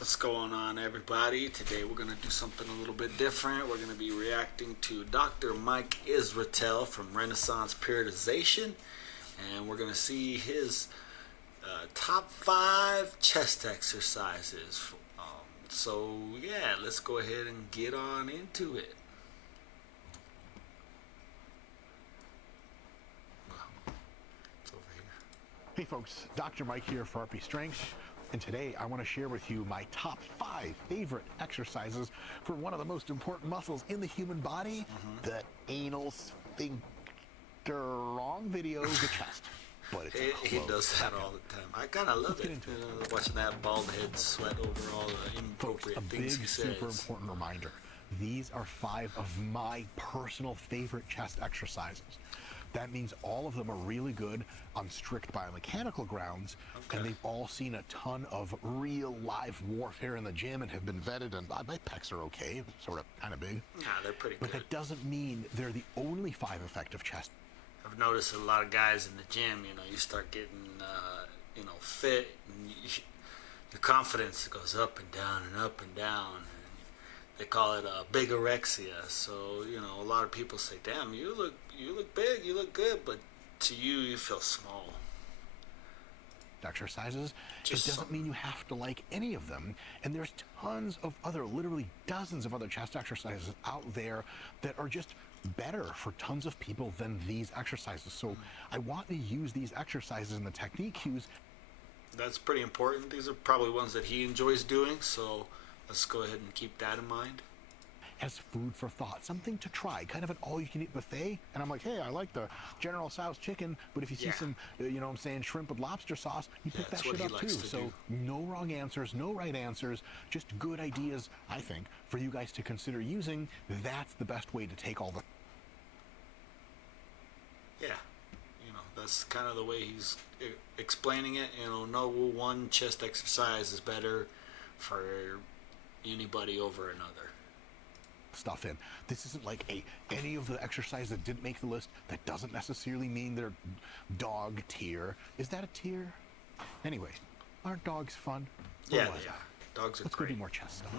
What's going on, everybody? Today we're going to do something a little bit different. We're going to be reacting to Dr. Mike Israetel from Renaissance Periodization, and we're going to see his top 5 chest exercises. So yeah, let's go ahead and get on into it. It's over here. Hey folks, Dr. Mike here for RP Strength, and today I want to share with you my top 5 favorite exercises for one of the most important muscles in the human body, the anal sphincter. Wrong video, the chest. But it's he does that all the time. I kind of love it. Watching that bald head sweat over all the inappropriate things he says. A big, super important reminder. These are 5 of my personal favorite chest exercises. That means all of them are really good on strict biomechanical grounds, and they've all seen a ton of real live warfare in the gym and have been vetted, and my pecs are okay, sort of kind of big. Yeah, they're pretty good. But that doesn't mean they're the only 5 effective chest. I've noticed a lot of guys in the gym, you start getting, fit, and your confidence goes up and down and up and down. And they call it bigorexia. So, a lot of people say, damn, you look big, you look good, but to you feel small. Exercises, it doesn't mean you have to like any of them, and there's tons of other, literally dozens of other chest exercises out there that are just better for tons of people than these exercises. So I want to use these exercises in the technique cues. That's pretty important. These are probably ones that he enjoys doing, so let's go ahead and keep that in mind. As food for thought, something to try, kind of an all-you-can-eat buffet. And I'm like, hey, I like the General Tso's chicken, but if you see some, shrimp with lobster sauce, you pick that shit up too. So no wrong answers, no right answers, just good ideas, I think, for you guys to consider using. That's the best way to take all the... Yeah, that's kind of the way he's explaining it. No one chest exercise is better for anybody over another. Stuff in. This isn't like any of the exercises that didn't make the list. That doesn't necessarily mean they're dog tier. Is that a tier? Anyway, aren't dogs fun? Yeah, they are. Dogs are Let's great. go do more chest stuff.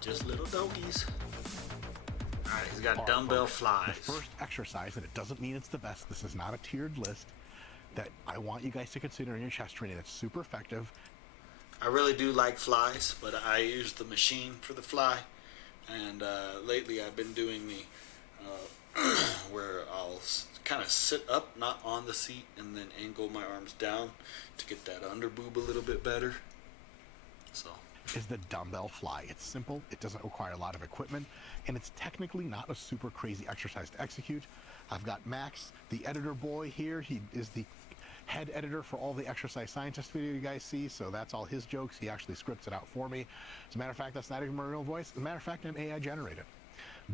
Just little doggies. Alright, he's got dumbbell flies. The first exercise, and it doesn't mean it's the best, this is not a tiered list, that I want you guys to consider in your chest training that's super effective. I really do like flies, but I use the machine for the fly, and lately I've been doing the where I'll kind of sit up, not on the seat, and then angle my arms down to get that under boob a little bit better. So is the dumbbell fly. It's simple, it doesn't require a lot of equipment, and it's technically not a super crazy exercise to execute. I've got Max, the editor boy here. He is the head editor for all the exercise scientist video you guys see, so that's all his jokes. He actually scripts it out for me. As a matter of fact, that's not even my real voice. As a matter of fact, I'm AI generated.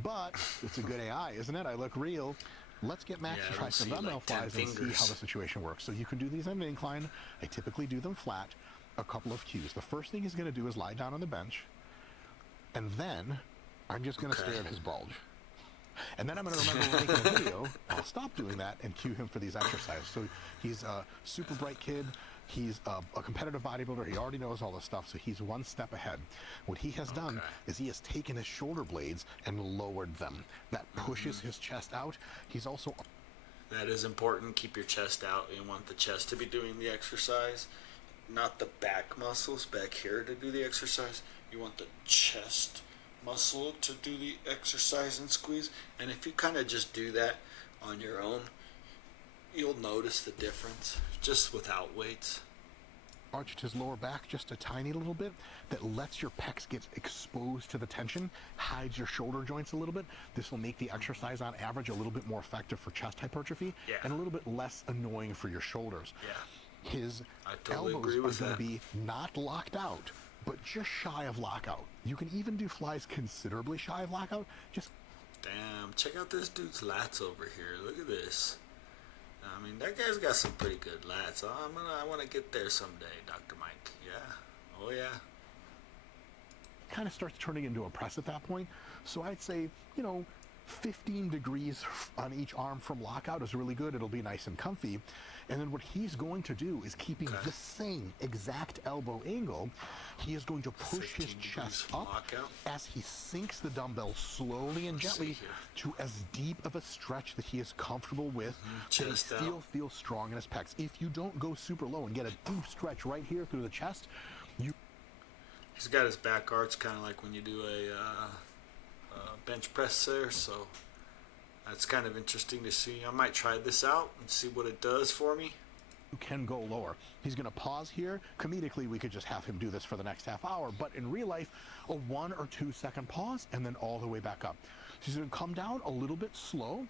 But it's a good AI, isn't it? I look real. Let's get Max to try some dumbbell flies and see how the situation works. So you can do these on an incline. I typically do them flat. A couple of cues. The first thing he's going to do is lie down on the bench, and then I'm just going to stare at his bulge. And then I'm going to remember we're making a video. I'll stop doing that and cue him for these exercises. So he's a super bright kid. He's a competitive bodybuilder. He already knows all this stuff, so he's one step ahead. What he has done is he has taken his shoulder blades and lowered them. That pushes his chest out. He's also... That is important. Keep your chest out. You want the chest to be doing the exercise, not the back muscles back here to do the exercise. You want the chest muscle to do the exercise and squeeze, and if you kind of just do that on your own, you'll notice the difference just without weights. Arched his lower back just a tiny little bit. That lets your pecs get exposed to the tension, hides your shoulder joints a little bit. This will make the exercise on average a little bit more effective for chest hypertrophy, and a little bit less annoying for your shoulders. His elbows are going to be not locked out, but just shy of lockout. You can even do flies considerably shy of lockout. Just damn, check out this dude's lats over here. Look at this. I mean, that guy's got some pretty good lats. I want to get there someday, Dr. Mike. Yeah. Oh, yeah. Kind of starts turning into a press at that point. So I'd say, 15 degrees on each arm from lockout is really good. It'll be nice and comfy. And then what he's going to do is, keeping the same exact elbow angle, he is going to push his chest up lockout as he sinks the dumbbell slowly and gently to as deep of a stretch that he is comfortable with, but he still feels strong in his pecs. If you don't go super low and get a deep stretch right here through the chest, he's got his back arch kind of like when you do a bench press there, so that's kind of interesting to see. I might try this out and see what it does for me. You can go lower. He's going to pause here. Comedically, we could just have him do this for the next half hour, but in real life, a 1 or 2 second pause and then all the way back up. So he's going to come down a little bit slow,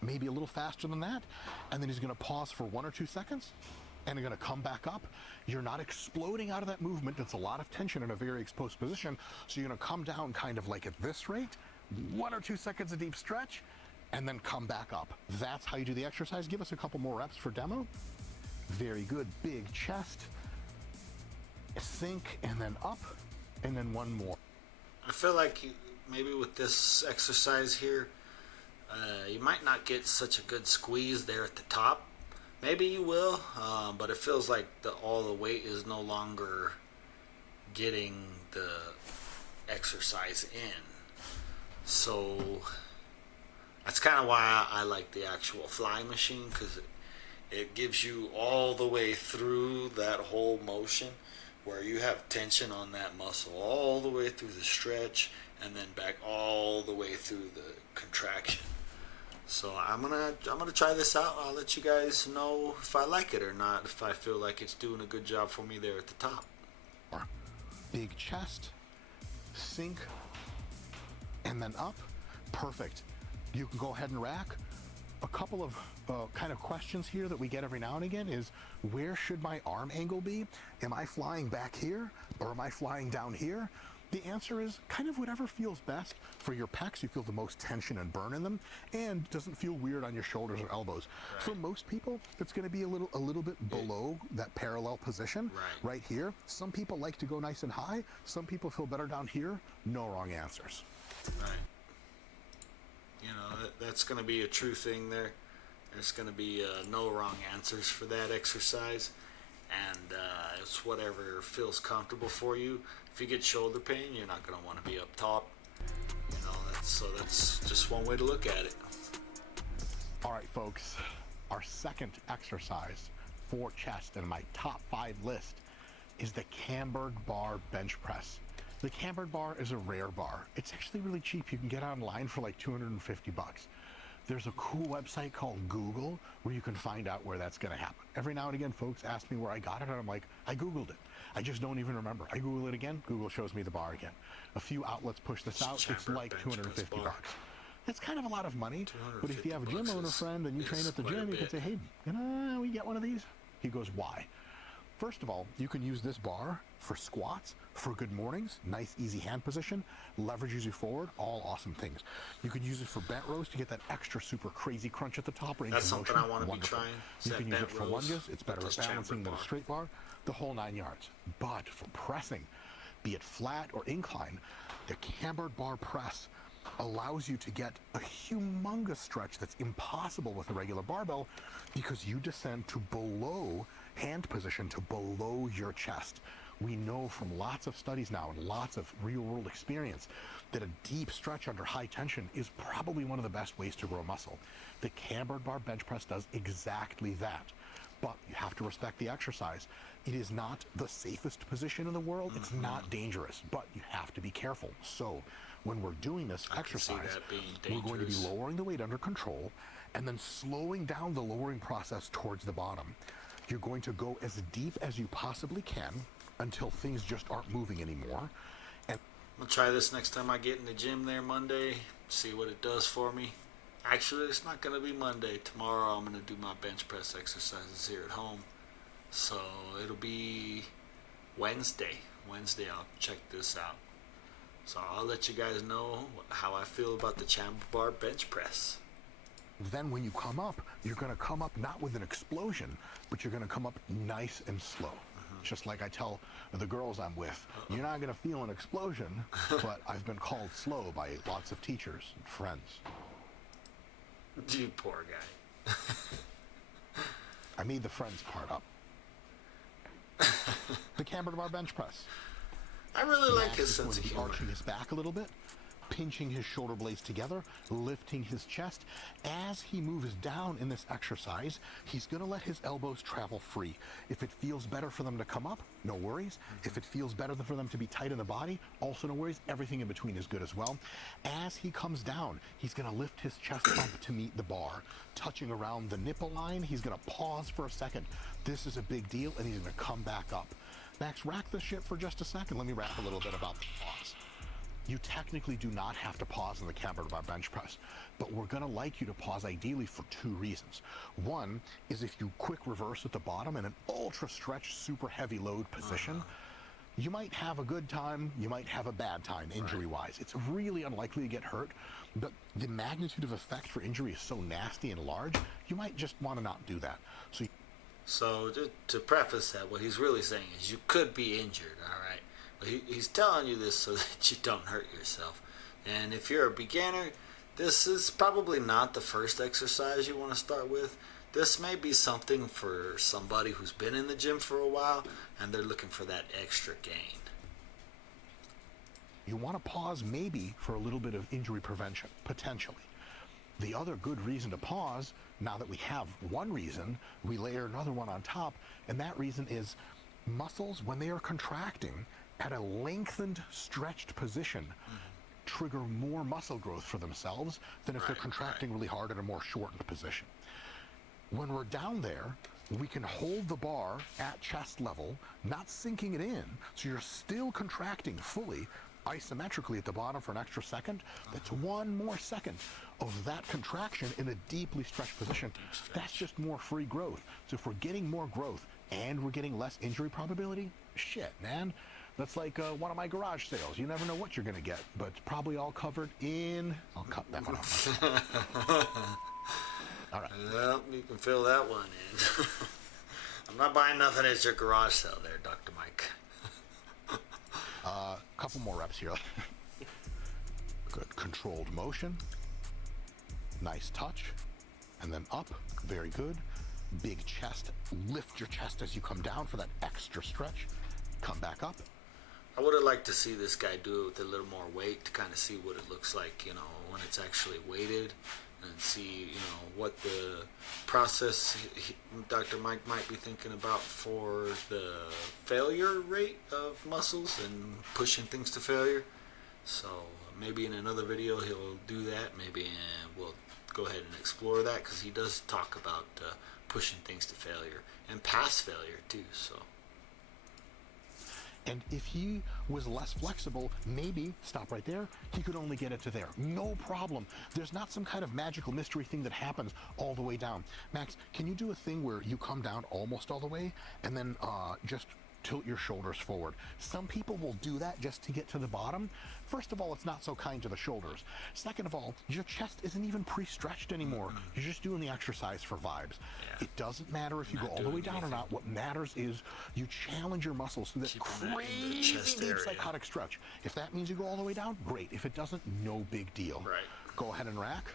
maybe a little faster than that, and then he's going to pause for 1 or 2 seconds, and you're going to come back up. You're not exploding out of that movement. It's a lot of tension in a very exposed position, so you're going to come down kind of like at this rate, 1 or 2 seconds of deep stretch, and then come back up. That's how you do the exercise. Give us a couple more reps for demo. Very good. Big chest, sink, and then up, and then one more. I feel like maybe with this exercise here, you might not get such a good squeeze there at the top. Maybe you will, but it feels like all the weight is no longer getting the exercise in. So that's kind of why I like the actual fly machine, because it gives you all the way through that whole motion where you have tension on that muscle all the way through the stretch and then back all the way through the contraction. So I'm gonna try this out. I'll let you guys know if I like it or not, if I feel like it's doing a good job for me there at the top. Big chest, sink, and then up. Perfect. You can go ahead and rack. A couple of kind of questions here that we get every now and again is, where should my arm angle be? Am I flying back here or am I flying down here? The answer is kind of whatever feels best for your pecs. You feel the most tension and burn in them, and doesn't feel weird on your shoulders or elbows. Right. For most people, it's going to be a little bit below that parallel position right here. Some people like to go nice and high. Some people feel better down here. No wrong answers. Right. You know, that's going to be a true thing there. There's going to be no wrong answers for that exercise, and it's whatever feels comfortable for you. If you get shoulder pain, you're not going to want to be up top. You know, that's just one way to look at it. All right, folks. Our second exercise for chest in my top 5 list is the cambered bar bench press. The cambered bar is a rare bar. It's actually really cheap. You can get online for like 250 bucks. There's a cool website called Google where you can find out where that's going to happen. Every now and again, folks ask me where I got it, and I'm like, I Googled it. I just don't even remember. I Google it again, Google shows me the bar again. A few outlets push this out. It's like 250 bucks. It's kind of a lot of money, but if you have a gym owner friend and you train at the gym, you can say, hey, can we get one of these? He goes, why? First of all, you can use this bar for squats, for good mornings, nice easy hand position, leverages you forward, all awesome things. You can use it for bent rows to get that extra super crazy crunch at the top. That's something I want to be trying. You can use it for lunges. It's better at balancing than a straight bar. The whole 9 yards. But for pressing, be it flat or incline, the cambered bar press allows you to get a humongous stretch that's impossible with a regular barbell, because you descend to below hand position, to below your chest. We know from lots of studies now and lots of real world experience that a deep stretch under high tension is probably one of the best ways to grow muscle. The cambered bar bench press does exactly that. But you have to respect the exercise. It is not the safest position in the world. It's not dangerous, but you have to be careful. So when we're doing this exercise, we're going to be lowering the weight under control and then slowing down the lowering process towards the bottom. You're going to go as deep as you possibly can until things just aren't moving anymore. And I'll try this next time I get in the gym there Monday, see what it does for me. Actually, it's not going to be Monday. Tomorrow I'm going to do my bench press exercises here at home. So it'll be Wednesday. I'll check this out. So I'll let you guys know how I feel about the chamber bar bench press. Then when you come up, you're going to come up not with an explosion, but you're going to come up nice and slow. Just like I tell the girls I'm with, you're not going to feel an explosion, but I've been called slow by lots of teachers and friends. You poor guy. I made the friends part up. The camber bar bench press. I really like Max his is sense going of to be humor. arching his back a little bit, pinching his shoulder blades together, lifting his chest. As he moves down in this exercise, he's going to let his elbows travel free. If it feels better for them to come up, no worries. If it feels better for them to be tight in the body, also no worries. Everything in between is good as well. As he comes down, he's going to lift his chest up to meet the bar. Touching around the nipple line, he's going to pause for a second. This is a big deal, and he's going to come back up. Max, rack the ship for just a second. Let me rap a little bit about the pause. You technically do not have to pause in the camber bar bench press, but we're going to like you to pause ideally for two reasons. One is if you quick reverse at the bottom in an ultra stretch, super heavy load position, you might have a good time, you might have a bad time injury-wise. It's really unlikely to get hurt, but the magnitude of effect for injury is so nasty and large, you might just want to not do that. So to preface that, what he's really saying is you could be injured, all right? But he's telling you this so that you don't hurt yourself. And if you're a beginner, this is probably not the first exercise you want to start with. This may be something for somebody who's been in the gym for a while and they're looking for that extra gain. You want to pause maybe for a little bit of injury prevention, potentially. The other good reason to pause, now that we have one reason, we layer another one on top, and that reason is muscles, when they are contracting at a lengthened, stretched position, trigger more muscle growth for themselves than if they're contracting really hard in a more shortened position. When we're down there, we can hold the bar at chest level, not sinking it in, so you're still contracting fully, isometrically at the bottom for an extra second. That's one more second of that contraction in a deeply stretched position. That's just more free growth. So if we're getting more growth and we're getting less injury probability, shit, man. That's like one of my garage sales. You never know what you're going to get, but it's probably all covered in... I'll cut that one off. All right. Well, you can fill that one in. I'm not buying nothing at your garage sale there, Dr. Mike. Couple more reps here. Good. Controlled motion. Nice touch. And then up. Very good. Big chest. Lift your chest as you come down for that extra stretch. Come back up. I would have liked to see this guy do it with a little more weight to kind of see what it looks like, you know, when it's actually weighted, and see, you know, what the process Dr. Mike might be thinking about for the failure rate of muscles and pushing things to failure. So maybe in another video he'll do that. Maybe we'll go ahead and explore that, because he does talk about pushing things to failure and past failure too. So. And if he was less flexible, maybe, stop right there, he could only get it to there. No problem. There's not some kind of magical mystery thing that happens all the way down. Max, can you do a thing where you come down almost all the way and then just tilt your shoulders forward? Some people will do that just to get to the bottom. First of all, it's not so kind to the shoulders. Second of all, your chest isn't even pre-stretched anymore. You're just doing the exercise for vibes. Yeah. It doesn't matter if you go all the way down or not. What matters is you challenge your muscles through that crazy deep psychotic stretch. If that means you go all the way down, great. If it doesn't, no big deal. Right. Go ahead and rack.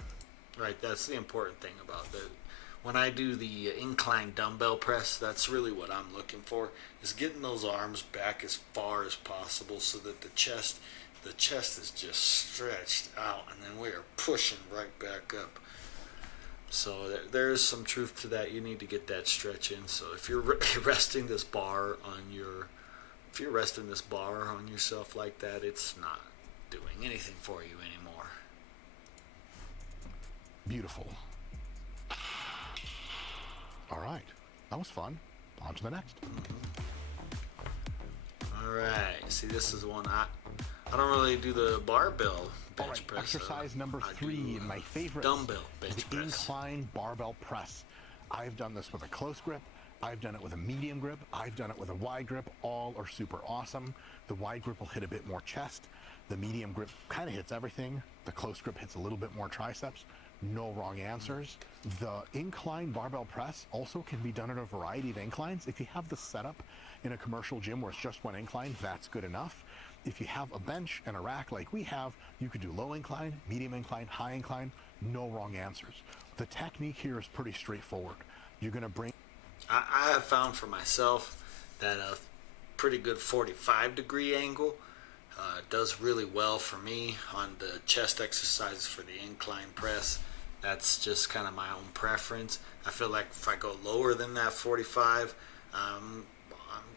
Right, that's the important thing about that. When I do the incline dumbbell press, that's really what I'm looking for, is getting those arms back as far as possible so that the chest is just stretched out, and then we are pushing right back up. So there is some truth to that. You need to get that stretch in. So if you're resting this bar on yourself like that, it's not doing anything for you anymore. Beautiful. All right, that was fun. On to the next. All right. See, this is one I don't really do the barbell bench press. Exercise number 3 in my favorite dumbbell bench press. Incline barbell press. I've done this with a close grip. I've done it with a medium grip. I've done it with a wide grip. All are super awesome. The wide grip will hit a bit more chest. The medium grip kind of hits everything. The close grip hits a little bit more triceps. No wrong answers. The incline barbell press also can be done at a variety of inclines. If you have the setup in a commercial gym where it's just one incline, that's good enough. If you have a bench and a rack like we have, you could do low incline, medium incline, high incline. No wrong answers. The technique here is pretty straightforward. You're going to bring... I have found for myself that a pretty good 45-degree angle does really well for me on the chest exercises for the incline press. That's just kind of my own preference. I feel like if I go lower than that 45, I'm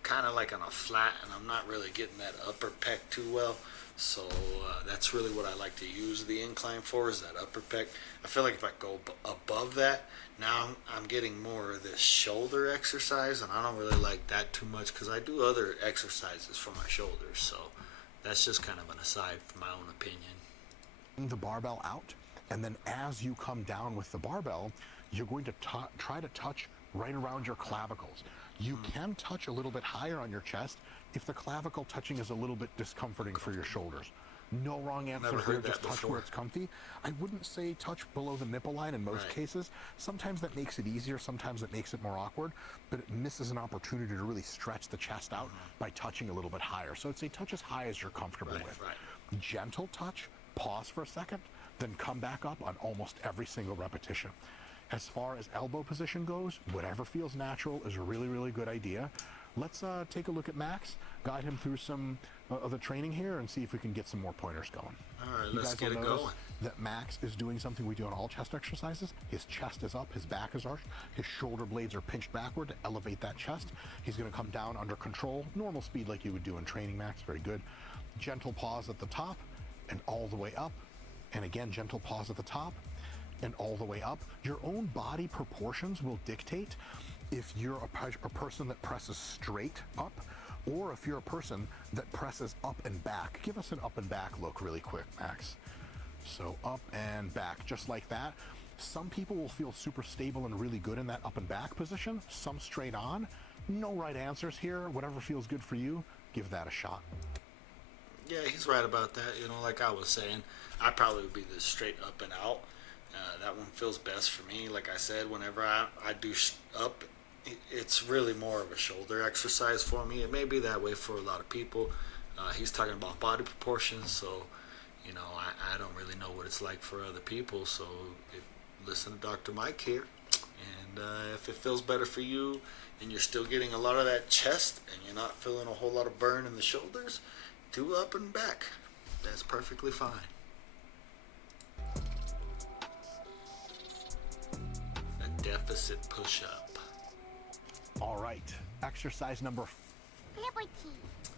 kind of like on a flat, and I'm not really getting that upper pec too well. So that's really what I like to use the incline for, is that upper pec. I feel like if I go above that, now I'm getting more of this shoulder exercise, and I don't really like that too much because I do other exercises for my shoulders. So that's just kind of an aside from my own opinion. The barbell out, and then as you come down with the barbell, you're going to try to touch right around your clavicles. You can touch a little bit higher on your chest if the clavicle touching is a little bit discomforting for your shoulders. No wrong answer here, just touch where it's comfy. I wouldn't say touch below the nipple line in most cases. Sometimes that makes it easier, sometimes it makes it more awkward, but it misses an opportunity to really stretch the chest out by touching a little bit higher. So I'd say touch as high as you're comfortable with. Gentle touch, pause for a second, then come back up on almost every single repetition. As far as elbow position goes, whatever feels natural is a really, really good idea. Let's take a look at Max, guide him through some of the training here, and see if we can get some more pointers going. All right, let's get it going. That Max is doing something we do on all chest exercises. His chest is up, his back is arched, his shoulder blades are pinched backward to elevate that chest. He's going to come down under control, normal speed like you would do in training, Max. Very good. Gentle pause at the top and all the way up. And again, gentle pause at the top and all the way up. Your own body proportions will dictate if you're a person that presses straight up, or if you're a person that presses up and back. Give us an up and back look really quick, Max. So up and back, just like that. Some people will feel super stable and really good in that up and back position, some straight on. No right answers here. Whatever feels good for you, give that a shot. Yeah, he's right about that. You know, like I was saying, I probably would be the straight up and out. That one feels best for me. Like I said, whenever I do up, it's really more of a shoulder exercise for me. It may be that way for a lot of people. He's talking about body proportions, so you know, I don't really know what it's like for other people. So listen to Dr. Mike here, and if it feels better for you, and you're still getting a lot of that chest, and you're not feeling a whole lot of burn in the shoulders, do up and back. That's perfectly fine. A deficit push-up. All right, exercise number...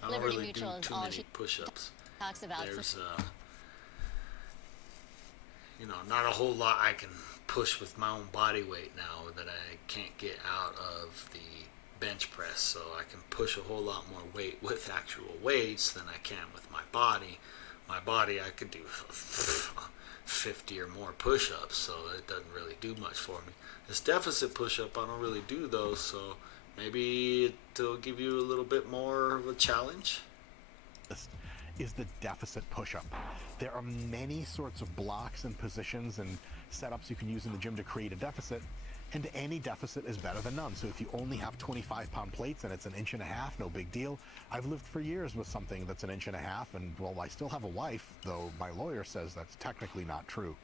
I don't really do too many push-ups. There's, you know, not a whole lot I can push with my own body weight now that I can't get out of the bench press. So I can push a whole lot more weight with actual weights than I can with my body. My body, I could do 50 or more push-ups, so it doesn't really do much for me. This deficit push-up, I don't really do those, so maybe it'll give you a little bit more of a challenge. This is the deficit push-up. There are many sorts of blocks and positions and setups you can use in the gym to create a deficit, and any deficit is better than none. So if you only have 25-pound plates and it's 1.5 inches, no big deal. I've lived for years with something that's 1.5 inches, and well, I still have a wife, though my lawyer says that's technically not true.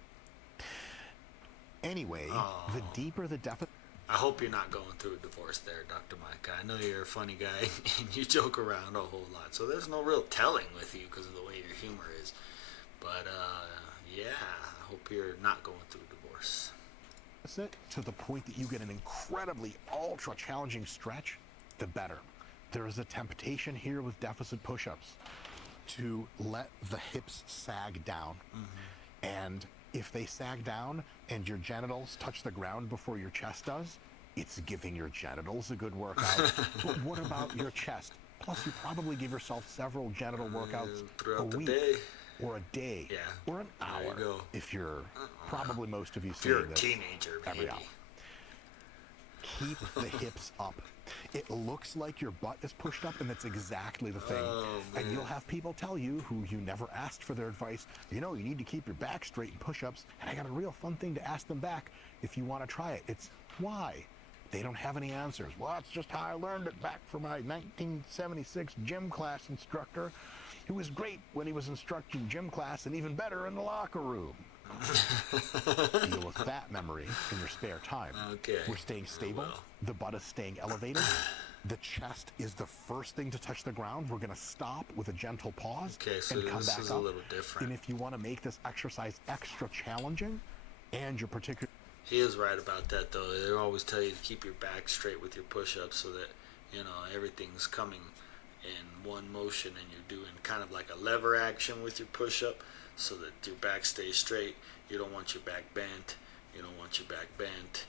Anyway, the deeper the deficit... I hope you're not going through a divorce there, Dr. Mike. I know you're a funny guy and you joke around a whole lot, so there's no real telling with you because of the way your humor is. But, yeah, I hope you're not going through a divorce. To the point that you get an incredibly ultra-challenging stretch, the better. There is a temptation here with deficit push-ups to let the hips sag down. And if they sag down and your genitals touch the ground before your chest does, it's giving your genitals a good workout. But what about your chest? Plus, you probably give yourself several genital workouts a week. Or a day, or an hour, if you're, probably most of you if you're a teenager, maybe. Keep the hips up. it looks like your butt is pushed up, and that's exactly the thing. Oh, and man. you'll have people tell you, who you never asked for their advice, you need to keep your back straight in push-ups. And I got a real fun thing to ask them back if you want to try it. It's why? They don't have any answers. Well, that's just how I learned it back from my 1976 gym class instructor, who was great when he was instructing gym class and even better in the locker room. Deal with that memory in your spare time. Okay. We're staying stable. Well. The butt is staying elevated. The chest is the first thing to touch the ground. We're going to stop with a gentle pause Okay, so and come this back is up. a little different. And if you want to make this exercise extra challenging, and you're particular... He is right about that, though. They always tell you to keep your back straight with your push-ups so that, everything's coming in one motion, and you're doing kind of like a lever action with your push-up so that your back stays straight. You don't want your back bent. You don't want your back bent.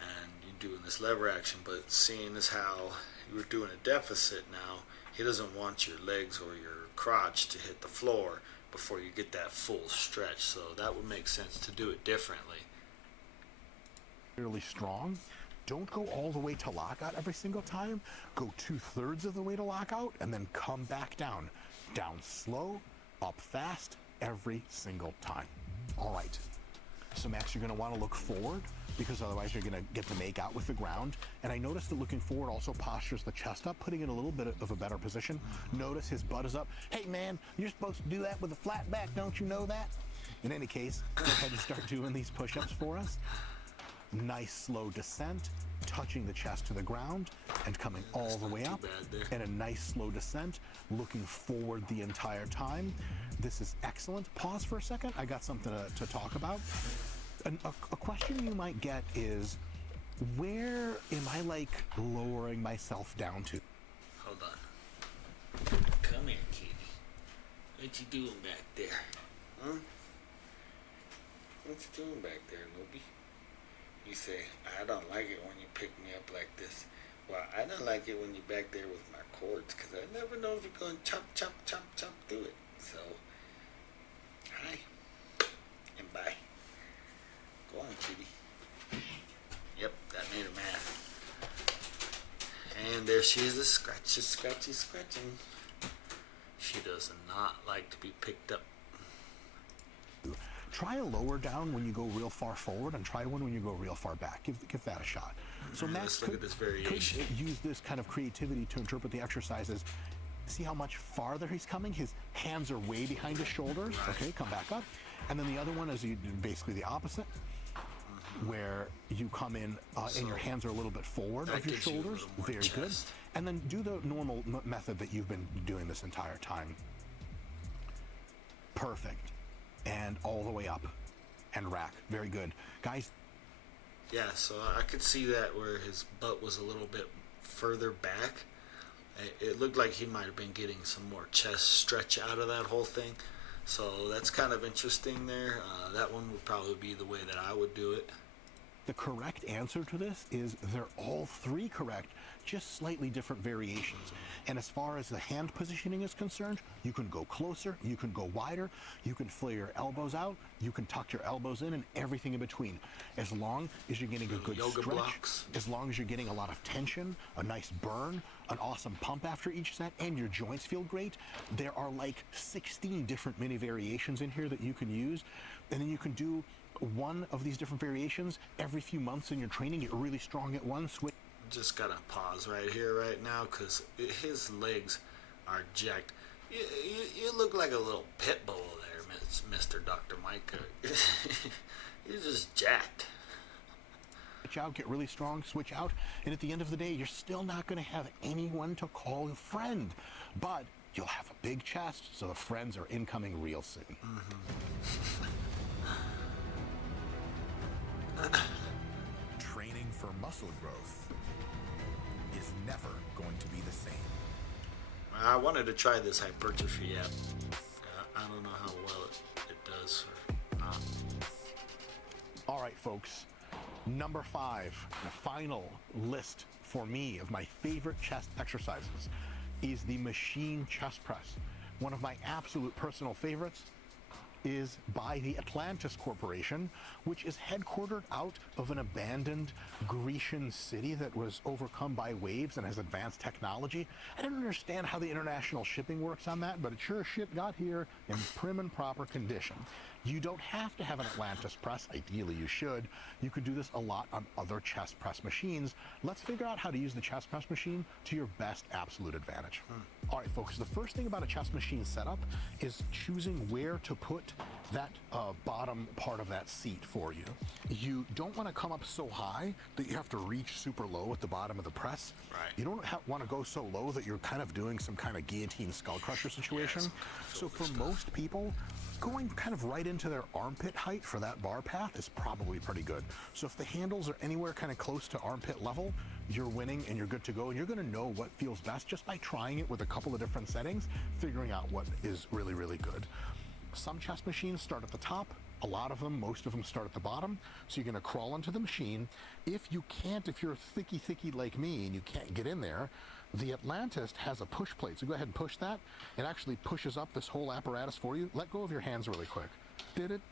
And you're doing this lever action, but seeing as how you're doing a deficit now, he doesn't want your legs or your crotch to hit the floor before you get that full stretch. So that would make sense to do it differently. Really strong, don't go all the way to lockout every single time. Go 2/3 of the way to lockout and then come back down. Down slow, up fast, every single time. All right. So Max, you're going to want to look forward because otherwise you're going to get to make out with the ground. And I noticed that looking forward also postures the chest up, putting it in a little bit of a better position. Notice his butt is up. Hey man, you're supposed to do that with a flat back. Don't you know that? In any case, go ahead and start doing these push-ups for us. Nice slow descent, touching the chest to the ground and coming all the way up, and a nice slow descent, looking forward the entire time. This is excellent. Pause for a second. I got something to talk about. A question you might get is, where am I like lowering myself down to? Hold on. Come here, kitty. What you doing back there? Huh? What you doing back there, Nobi? You say, I don't like it when you pick me up like this. Well, I don't like it when you're back there with my cords, because I never know if you're going to chop, chop, chop, chop through it. So, hi, and bye. Go on, kitty. Yep, that made her mad. And there she is, scratchy, scratchy, scratching. She does not like to be picked up. Try a lower down when you go real far forward, and try one when you go real far back. Give that a shot. So Max Let's look at this variation. could use this kind of creativity to interpret the exercises. See how much farther he's coming? His hands are way behind his shoulders. Right. Okay, come back up. And then the other one is basically the opposite, where you come in and your hands are a little bit forward of your shoulders. Very good. And then do the normal method that you've been doing this entire time. Perfect. And all the way up and rack. Very good. Guys. Yeah, so I could see that where his butt was a little bit further back. It looked like he might have been getting some more chest stretch out of that whole thing. So that's kind of interesting there. That one would probably be the way that I would do it. The correct answer to this is they're all three correct, just slightly different variations. And as far as the hand positioning is concerned, you can go closer, you can go wider, you can flare your elbows out, you can tuck your elbows in, and everything in between. As long as you're getting a good yoga stretch, blocks. as long as you're getting a lot of tension, a nice burn, an awesome pump after each set, and your joints feel great, there are like 16 different mini variations in here that you can use. And then you can do one of these different variations every few months in your training. Get really strong at one, switch. Just gotta pause right here, right now, because his legs are jacked. You look like a little pit bull there, Mr. Dr. Mike. You're just jacked. Switch out, get really strong, switch out, and at the end of the day, you're still not going to have anyone to call a friend, but you'll have a big chest, so the friends are incoming real soon. Training for muscle growth is never going to be the same. I wanted to try this hypertrophy app. I don't know how well it does or not. All right, folks. Number 5, the final list for me of my favorite chest exercises is the machine chest press. One of my absolute personal favorites. is by the Atlantis Corporation, which is headquartered out of an abandoned Grecian city that was overcome by waves and has advanced technology. I don't understand how the international shipping works on that, but it sure as shit got here in prim and proper condition. You don't have to have an Atlantis press. Ideally, you should. You could do this a lot on other chest press machines. Let's figure out how to use the chest press machine to your best absolute advantage. All right, folks, the first thing about a chest machine setup is choosing where to put that bottom part of that seat for you. You don't want to come up so high that you have to reach super low at the bottom of the press. Right. You don't want to go so low that you're kind of doing some kind of guillotine skull crusher situation. Yes, So for most people, going kind of right into their armpit height for that bar path is probably pretty good. So if the handles are anywhere kind of close to armpit level, you're winning and you're good to go. And you're going to know what feels best just by trying it with a couple of different settings, figuring out what is really, really good. Some chest machines start at the top. A lot of them, most of them start at the bottom. So you're going to crawl into the machine. If you're thicky like me and you can't get in there, the Atlantis has a push plate. So go ahead and push that. It actually pushes up this whole apparatus for you. Let go of your hands really quick. It's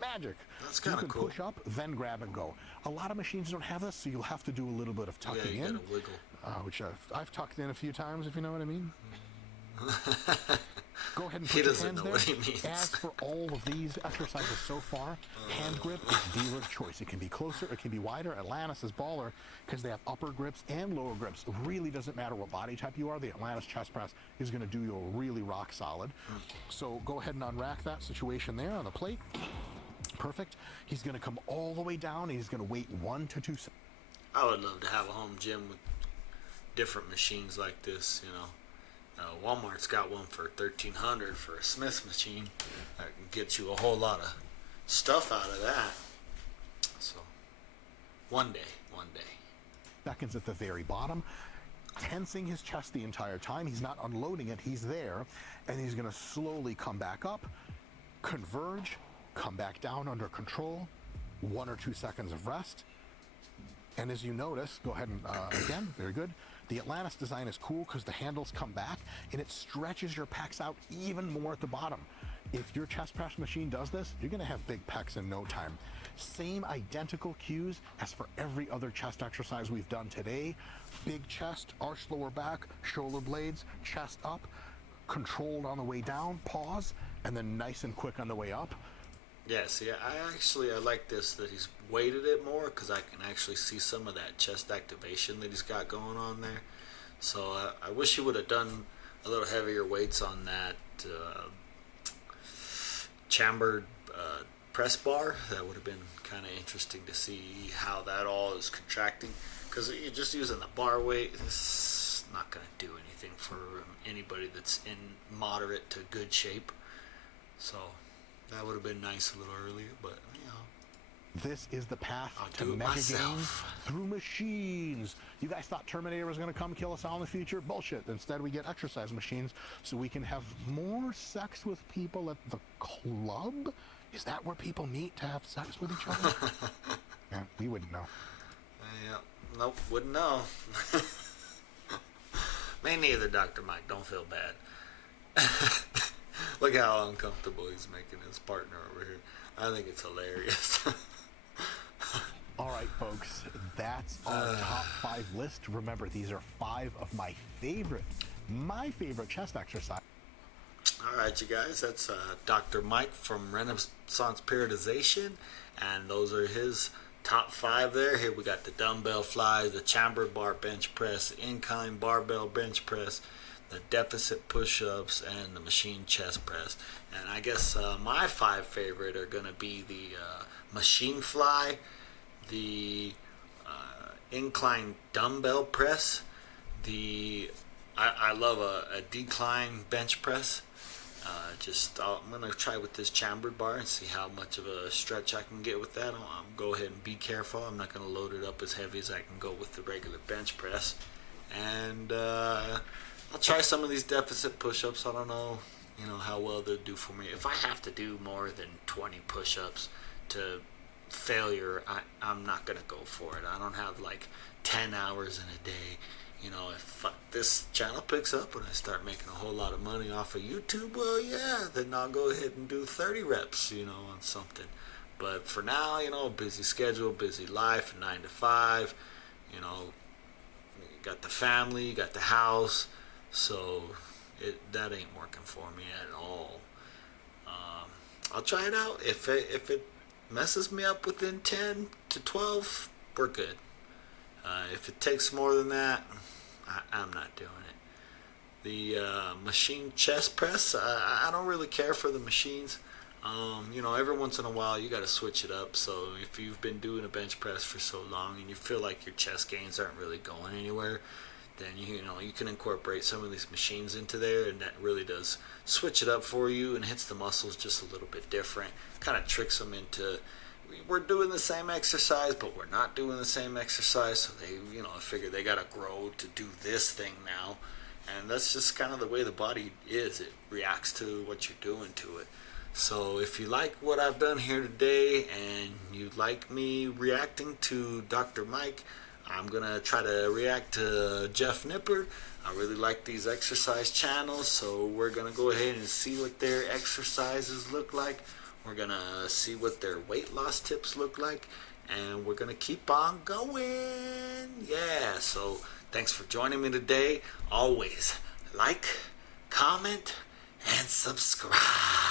magic. That's kind of You cool. can push up, then grab and go. A lot of machines don't have this, so you'll have to do a little bit of tucking you in. gotta wiggle. Which I've tucked in a few times, if you know what I mean. Go ahead and He put your doesn't hands know there. what he means. As for all of these exercises so far, hand grip is dealer's choice. It can be closer, it can be wider. Atlantis is baller because they have upper grips and lower grips. It really doesn't matter what body type you are. The Atlantis chest press is going to do you really rock solid. So go ahead and unrack that situation there on the plate. Perfect. He's going to come all the way down and he's going to wait 1 to 2 seconds. I would love to have a home gym with different machines like this, you know. Walmart's got one for $1,300 for a Smith machine that can get you a whole lot of stuff out of that. So, one day. Seconds at the very bottom, tensing his chest the entire time. He's not unloading it, he's there, and he's going to slowly come back up, converge, come back down under control, 1 or 2 seconds of rest. And as you notice, go ahead and again, very good. The Atlantis design is cool because the handles come back and it stretches your pecs out even more at the bottom. If your chest press machine does this, you're going to have big pecs in no time. Same identical cues as for every other chest exercise we've done today. Big chest, arch lower back, shoulder blades, chest up, controlled on the way down, pause, and then nice and quick on the way up. Yeah, see, I like this, that he's weighted it more because I can actually see some of that chest activation that he's got going on there. So I wish he would have done a little heavier weights on that chambered press bar. That would have been kind of interesting to see how that all is contracting. Because you're just using the bar weight, it's not going to do anything for anybody that's in moderate to good shape. So that would have been nice a little earlier, but you know. This is the path I'll to do it mega myself. games through machines. You guys thought Terminator was going to come kill us all in the future? Bullshit. Instead, we get exercise machines so we can have more sex with people at the club. Is that where people meet to have sex with each other? Yeah, we wouldn't know. Yeah, nope, wouldn't know. Me neither, Dr. Mike. Don't feel bad. Look how uncomfortable he's making his partner over here. I think it's hilarious. All right, folks, that's our top 5 list. Remember, these are 5 of my favorite chest exercise. All right, you guys, that's Dr. Mike from Renaissance Periodization, and those are his top 5 there. Here we got the dumbbell flies, the chamber bar bench press, incline barbell bench press, the deficit push-ups, and the machine chest press. And I guess my 5 favorite are going to be the machine fly, the incline dumbbell press, I love a decline bench press. I'm going to try with this chambered bar and see how much of a stretch I can get with that. I'll go ahead and be careful. I'm not going to load it up as heavy as I can go with the regular bench press. And I'll try some of these deficit push-ups. I don't know, how well they'll do for me. If I have to do more than 20 push-ups to failure, I'm not going to go for it. I don't have like 10 hours in a day, if this channel picks up and I start making a whole lot of money off of YouTube, well, yeah, then I'll go ahead and do 30 reps, on something. But for now, busy schedule, busy life, 9 to 5, you got the family, you got the house, so that ain't working for me at all. I'll try it out. If it messes me up within 10 to 12, we're good. If it takes more than that, I'm not doing it. The machine chest press, I don't really care for the machines. Every once in a while you got to switch it up. So if you've been doing a bench press for so long and you feel like your chest gains aren't really going anywhere, then you can incorporate some of these machines into there, and that really does switch it up for you and hits the muscles just a little bit different. Kind of tricks them into, we're doing the same exercise, but we're not doing the same exercise. So they, figure they got to grow to do this thing now. And that's just kind of the way the body is. It reacts to what you're doing to it. So if you like what I've done here today and you like me reacting to Dr. Mike, I'm going to try to react to Jeff Nippard. I really like these exercise channels, so we're going to go ahead and see what their exercises look like. We're going to see what their weight loss tips look like, and we're going to keep on going. Yeah, so thanks for joining me today. Always like, comment, and subscribe.